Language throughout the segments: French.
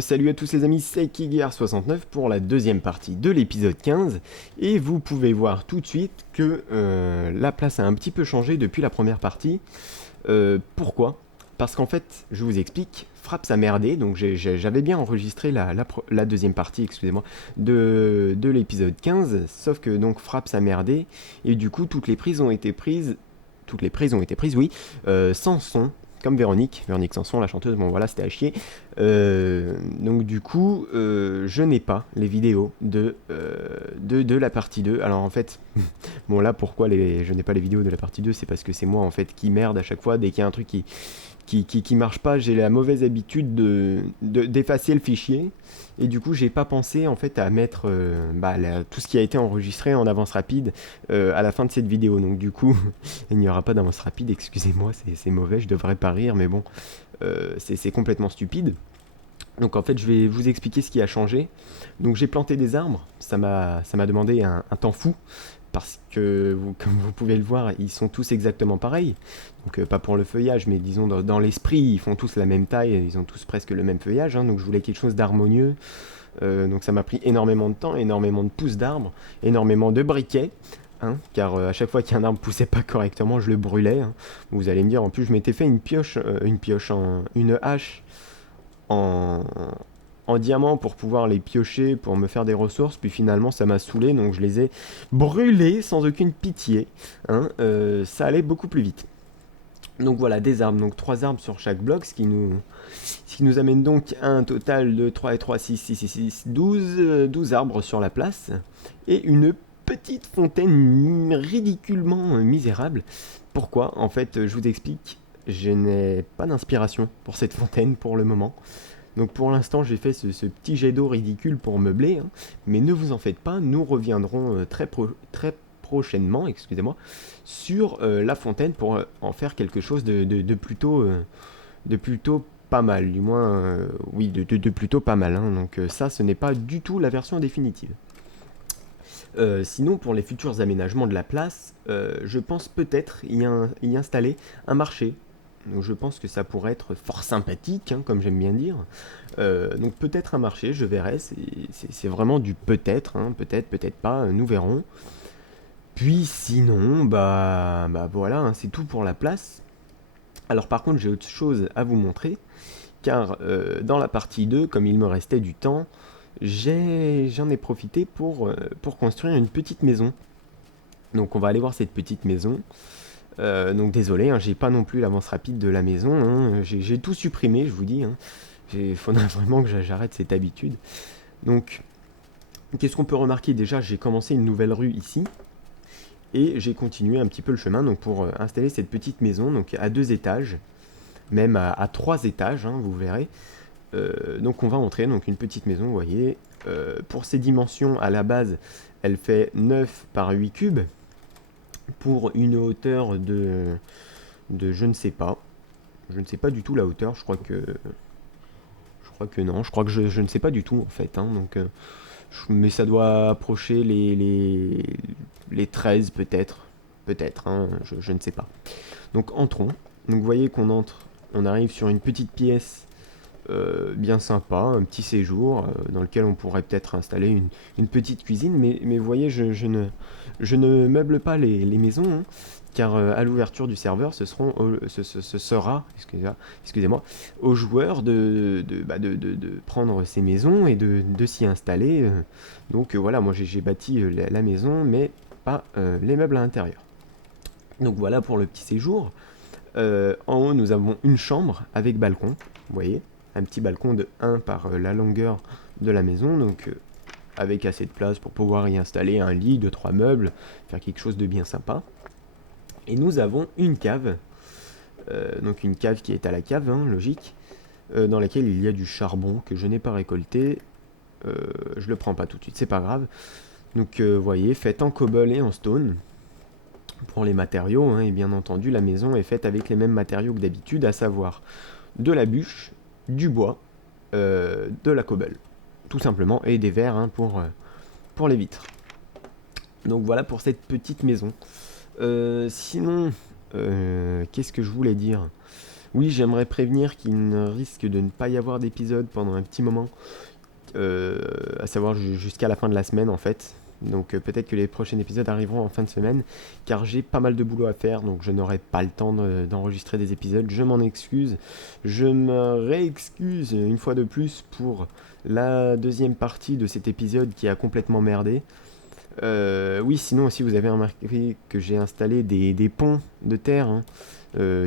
Salut à tous les amis, c'est Kigir69 pour la deuxième partie de l'épisode 15. Et vous pouvez voir tout de suite que la place a un petit peu changé depuis la première partie. Pourquoi? Parce qu'en fait, je vous explique, Fraps a merdé, donc j'avais bien enregistré la deuxième partie, excusez-moi, de l'épisode 15, sauf que donc Fraps a merdé, et du coup toutes les prises ont été prises, oui, sans son, comme Véronique Sanson, la chanteuse, bon voilà, c'était à chier. Donc du coup, je n'ai pas les vidéos de la partie 2. Alors en fait, bon là, pourquoi je n'ai pas les vidéos de la partie 2, c'est parce que c'est moi en fait qui merde à chaque fois, dès qu'il y a un truc qui marche pas, j'ai la mauvaise habitude d'effacer le fichier. Et du coup, j'ai pas pensé en fait à mettre tout ce qui a été enregistré en avance rapide à la fin de cette vidéo. Donc du coup, il n'y aura pas d'avance rapide, excusez-moi, c'est mauvais, je devrais pas rire, mais bon, c'est complètement stupide. Donc en fait, je vais vous expliquer ce qui a changé. Donc j'ai planté des arbres, ça m'a demandé un temps fou, parce que, comme vous pouvez le voir, ils sont tous exactement pareils. Donc pas pour le feuillage, mais disons dans l'esprit, ils font tous la même taille, ils ont tous presque le même feuillage, hein, donc je voulais quelque chose d'harmonieux. Donc ça m'a pris énormément de temps, énormément de pousses d'arbres, énormément de briquets. Hein, car à chaque fois qu'un arbre poussait pas correctement, je le brûlais. Hein. Vous allez me dire, en plus je m'étais fait une hache en, en diamant pour pouvoir les piocher, pour me faire des ressources, puis finalement ça m'a saoulé, donc je les ai brûlés sans aucune pitié. Hein, ça allait beaucoup plus vite. Donc voilà, des arbres, donc 3 arbres sur chaque bloc, ce qui nous amène donc à un total de 3 et 3, 6, 12 arbres sur la place, et une petite fontaine ridiculement misérable. Pourquoi? En fait, je vous explique, je n'ai pas d'inspiration pour cette fontaine pour le moment. Donc pour l'instant, j'ai fait ce petit jet d'eau ridicule pour meubler, hein, mais ne vous en faites pas, nous reviendrons très prochainement, excusez-moi, sur la fontaine pour en faire quelque chose de plutôt pas mal, du moins, oui, de plutôt pas mal. Hein. Donc ça, ce n'est pas du tout la version définitive. Sinon, pour les futurs aménagements de la place, je pense peut-être y installer un marché. Donc je pense que ça pourrait être fort sympathique, hein, comme j'aime bien dire. Donc peut-être un marché, je verrai. C'est vraiment du peut-être, hein, peut-être, peut-être pas, nous verrons. Puis sinon, bah voilà, hein, c'est tout pour la place. Alors par contre, j'ai autre chose à vous montrer, car dans la partie 2, comme il me restait du temps, j'en ai profité pour construire une petite maison. Donc on va aller voir cette petite maison. Donc désolé, hein, j'ai pas non plus l'avance rapide de la maison. Hein. J'ai tout supprimé, je vous dis. Hein. Il faudra vraiment que j'arrête cette habitude. Donc, qu'est-ce qu'on peut remarquer? Déjà, j'ai commencé une nouvelle rue ici. Et j'ai continué un petit peu le chemin donc pour installer cette petite maison donc à 2 étages, même à 3 étages, hein, vous verrez. Donc on va entrer, donc une petite maison, vous voyez. Pour ses dimensions, à la base, elle fait 9 par 8 cubes, pour une hauteur de je ne sais pas. Je ne sais pas du tout la hauteur, je crois que non, je crois que je ne sais pas du tout en fait. Hein, donc, mais ça doit approcher les 13 peut-être. Peut-être, hein, je ne sais pas. Donc entrons. Donc vous voyez qu'on entre, on arrive sur une petite pièce bien sympa, un petit séjour dans lequel on pourrait peut-être installer une petite cuisine, mais vous voyez, je ne meuble pas les maisons, hein, car à l'ouverture du serveur, ce sera, excusez-moi, aux joueurs de prendre ces maisons et de s'y installer. Donc voilà, moi j'ai bâti la maison, mais pas les meubles à l'intérieur. Donc voilà pour le petit séjour. En haut, nous avons une chambre avec balcon, vous voyez, un petit balcon de 1 par la longueur de la maison, donc avec assez de place pour pouvoir y installer un lit, 2-3 meubles, faire quelque chose de bien sympa. Et nous avons une cave, donc une cave qui est à la cave, hein, logique, dans laquelle il y a du charbon que je n'ai pas récolté. Je le prends pas tout de suite, c'est pas grave. Donc vous voyez, fait en cobble et en stone. Pour les matériaux, hein, et bien entendu, la maison est faite avec les mêmes matériaux que d'habitude, à savoir de la bûche, du bois, de la cobble, tout simplement, et des verres, hein, pour les vitres. Donc voilà pour cette petite maison. Sinon, qu'est-ce que je voulais dire? Oui, j'aimerais prévenir qu'il ne risque de ne pas y avoir d'épisode pendant un petit moment, à savoir jusqu'à la fin de la semaine en fait. Donc peut-être que les prochains épisodes arriveront en fin de semaine, car j'ai pas mal de boulot à faire, donc je n'aurai pas le temps d'enregistrer des épisodes. Je m'en excuse. Je me réexcuse une fois de plus pour la deuxième partie de cet épisode qui a complètement merdé. Oui, sinon aussi vous avez remarqué que j'ai installé des ponts de terre, hein,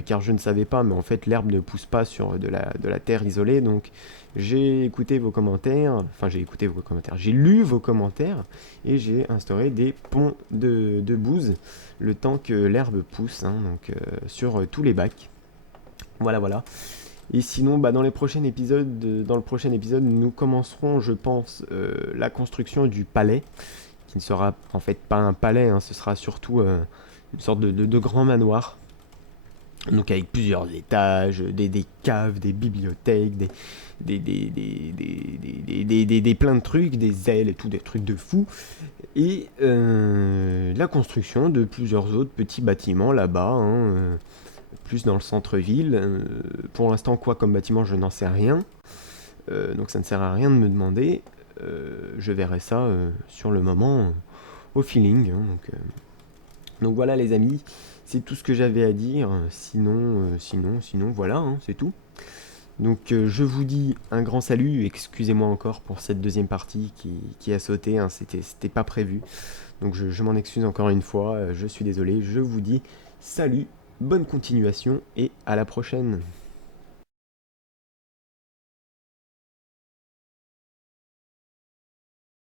car je ne savais pas, mais en fait l'herbe ne pousse pas sur de la terre isolée, donc j'ai écouté vos commentaires, enfin j'ai écouté vos commentaires, j'ai lu vos commentaires, et j'ai instauré des ponts de bouse, le temps que l'herbe pousse, hein, donc sur tous les bacs. Voilà, voilà. Et sinon, bah, dans le prochain épisode, nous commencerons, je pense, la construction du palais, qui ne sera en fait pas un palais, hein, ce sera surtout une sorte de grand manoir. Donc avec plusieurs étages, des caves, des bibliothèques, des plein de trucs, des ailes et tout, des trucs de fou. Et la construction de plusieurs autres petits bâtiments là-bas, hein, plus dans le centre-ville. Pour l'instant, quoi comme bâtiment, je n'en sais rien. Donc ça ne sert à rien de me demander. Je verrai ça sur le moment, au feeling, hein, donc voilà les amis, c'est tout ce que j'avais à dire. Sinon, voilà, hein, c'est tout. Donc je vous dis un grand salut, excusez-moi encore pour cette deuxième partie qui a sauté, hein, c'était pas prévu. Donc je m'en excuse encore une fois, je suis désolé, je vous dis salut, bonne continuation et à la prochaine.